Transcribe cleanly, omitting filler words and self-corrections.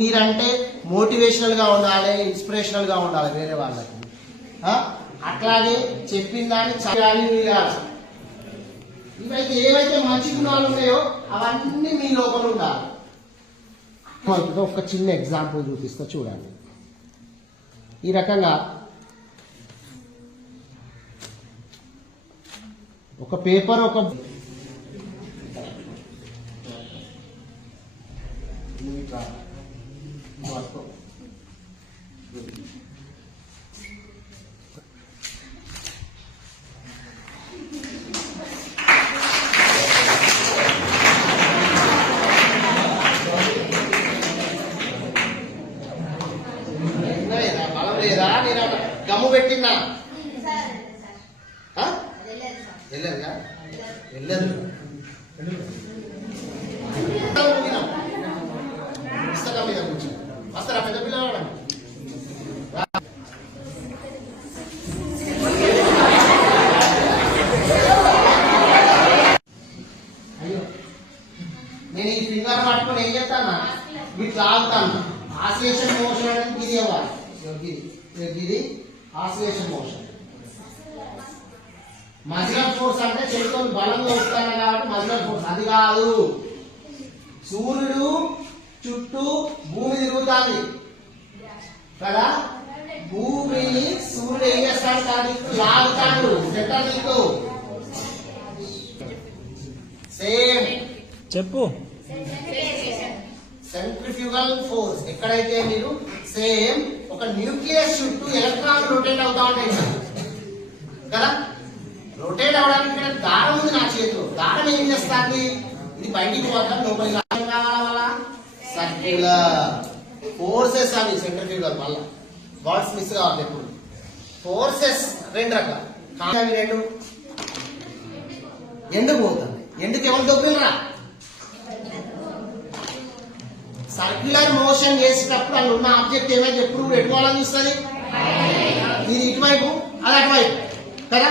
మీరంటే మోటివేషనల్ గా ఉండాలి, ఇన్స్పిరేషనల్ గా ఉండాలి వేరే వాళ్ళకి. అట్లాగే చెప్పిన దాన్ని చేయాలి. ఇవైతే ఏవైతే మంచి గుణాలు ఉన్నాయో అవన్నీ మీ లోపల ఉండాలి. ఒక చిన్న ఎగ్జాంపుల్ చూపిస్తా చూడండి. ఈ రకంగా ఒక పేపర్ ఒక బలం లేదా? నేను గమ్ము పెట్టినా వెళ్ళదుగా వెళ్ళదు పుస్తకం మీద కూర్చో వస్తారా పెద్ద పిల్లవాడు? అయ్యో నేను ఈ ఫింగర్ పట్టుకొని ఏం చేస్తాను? ఇట్లా ఆగుతాను. ఆసిలేషన్ మోషన్ అనేది గిరి అవ్వాలి. గిరి ఆసిలేషన్ మోషన్. మజిలర్ ఫోర్స్ అంటే చేతితో బలంగా వస్తాను కాబట్టి మజిలర్ ఫోర్స్ అది కాదు. సూర్యుడు చుట్టూ భూమి తిరుగుతుంది కదా, భూమిని సూర్యుడు ఏం చేస్తాడు? కానీ లాగుతాడు. సెంటర్ నీకు సేమ్ చెప్పు. సెంట్రిఫ్యూగల్ ఫోర్స్ ఎక్కడైతే మీరు సేమ్ ఒక న్యూక్లియస్ చుట్టూ ఎలక్ట్రాన్ రొటేట్ అవుతా ఉంటాయి కదా. రొటేట్ అవడానికి దారం ఉంది నా చేతిలో. దారం ఏం చేస్తుంది? ఇది బయటికి పోతాం లోపలికి కావాలా? సర్క్యులర్ ఫోర్సెస్ అవి సెంట్రిఫ్యూగల్. మళ్ళా వర్డ్స్ మిస్ కావాలి ఎప్పుడు. ఫోర్సెస్ రెండు రకాలు. అవి రెండు ఎందుకు పోతుంది? ఎందుకు ఎవరు దొబ్బినరా? సర్క్యులర్ మోషన్ చేసేటప్పుడు అందులో ఉన్న ఆబ్జెక్ట్ ఏమైతే ఎప్పుడు ఎటుకోవాలని చూస్తుంది? ఇది ఇటువైపు, అది అటువైపు కదా.